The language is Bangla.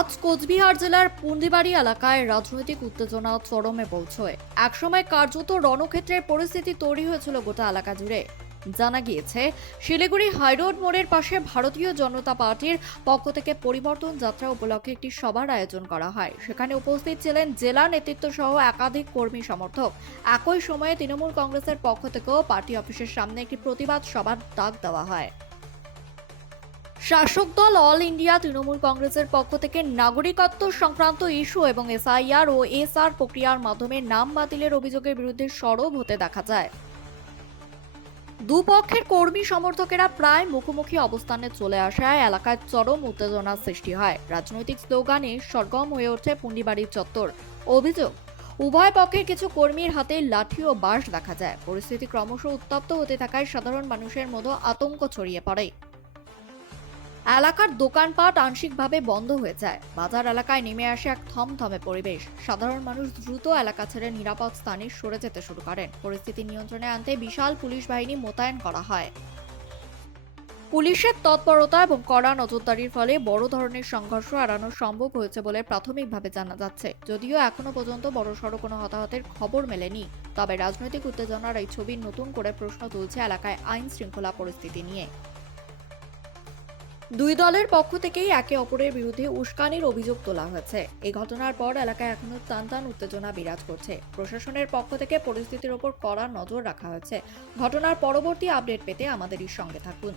আজ কোচবিহার জেলার পুন্ডিবাড়ি এলাকায় রাজনৈতিক উত্তেজনা চরমে পৌঁছয়। একসময় কার্যত রণক্ষেত্রের পরিস্থিতি তৈরি হয়েছিল গোটা এলাকা জুড়ে। জানা গিয়েছে, শিলিগুড়ি হাইরোড মোড়ের পাশে ভারতীয় জনতা পার্টির পক্ষ থেকে পরিবর্তন যাত্রা উপলক্ষে একটি সভার আয়োজন করা হয়। সেখানে উপস্থিত ছিলেন জেলা নেতৃত্ব সহ একাধিক কর্মী সমর্থক। একই সময়ে তৃণমূল কংগ্রেসের পক্ষ থেকেও পার্টি অফিসের সামনে একটি প্রতিবাদ সভার ডাক দেওয়া হয়। শাসক দল অল ইন্ডিয়া তৃণমূল কংগ্রেসের পক্ষ থেকে নাগরিকত্ব সংক্রান্ত ইস্যু এবং এসআইআর ও এসআর প্রক্রিয়ার মাধ্যমে নাম বাতিলের অভিযোগের বিরুদ্ধে সরব হতে দেখা যায়। দুপক্ষের কর্মী সমর্থকেরা প্রায় মুখোমুখি অবস্থানে চলে আসায় এলাকায় চরম উত্তেজনার সৃষ্টি হয়। রাজনৈতিক স্লোগানে সরগম হয়ে ওঠে পুন্ডিবাড়ির চত্বর। অভিযোগ, উভয় পক্ষের কিছু কর্মীর হাতে লাঠি ও বাঁশ দেখা যায়। পরিস্থিতি ক্রমশ উত্তপ্ত হতে থাকায় সাধারণ মানুষের মধ্যে আতঙ্ক ছড়িয়ে পড়ে। এলাকার দোকানপাট আংশিকভাবে বন্ধ হয়ে যায়। বাজার এলাকায় নেমে আসে এক থমথমে পরিবেশ। সাধারণ মানুষ দ্রুত এলাকা ছেড়ে নিরাপদ স্থানে সরে যেতে শুরু করেন। পরিস্থিতি নিয়ন্ত্রণে আনতে বিশাল পুলিশ বাহিনী মোতায়েন করা হয়। পুলিশের তৎপরতা এবং কড়া নজরদারির ফলে বড় ধরনের সংঘর্ষ এড়ানো সম্ভব হয়েছে বলে প্রাথমিকভাবে জানা যাচ্ছে। যদিও এখনো পর্যন্ত বড়সড় কোনো হতাহতের খবর মেলেনি, তবে রাজনৈতিক উত্তেজনার এই ছবি নতুন করে প্রশ্ন তুলছে এলাকায় আইন শৃঙ্খলা পরিস্থিতি নিয়ে। দুই দলের পক্ষ থেকেই একে অপরের বিরুদ্ধে উস্কানির অভিযোগ তোলা হয়েছে। এই ঘটনার পর এলাকায় এখনো টানটান উত্তেজনা বিরাজ করছে। প্রশাসনের পক্ষ থেকে পরিস্থিতির ওপর কড়া নজর রাখা হয়েছে। ঘটনার পরবর্তী আপডেট পেতে আমাদেরই সঙ্গে থাকুন।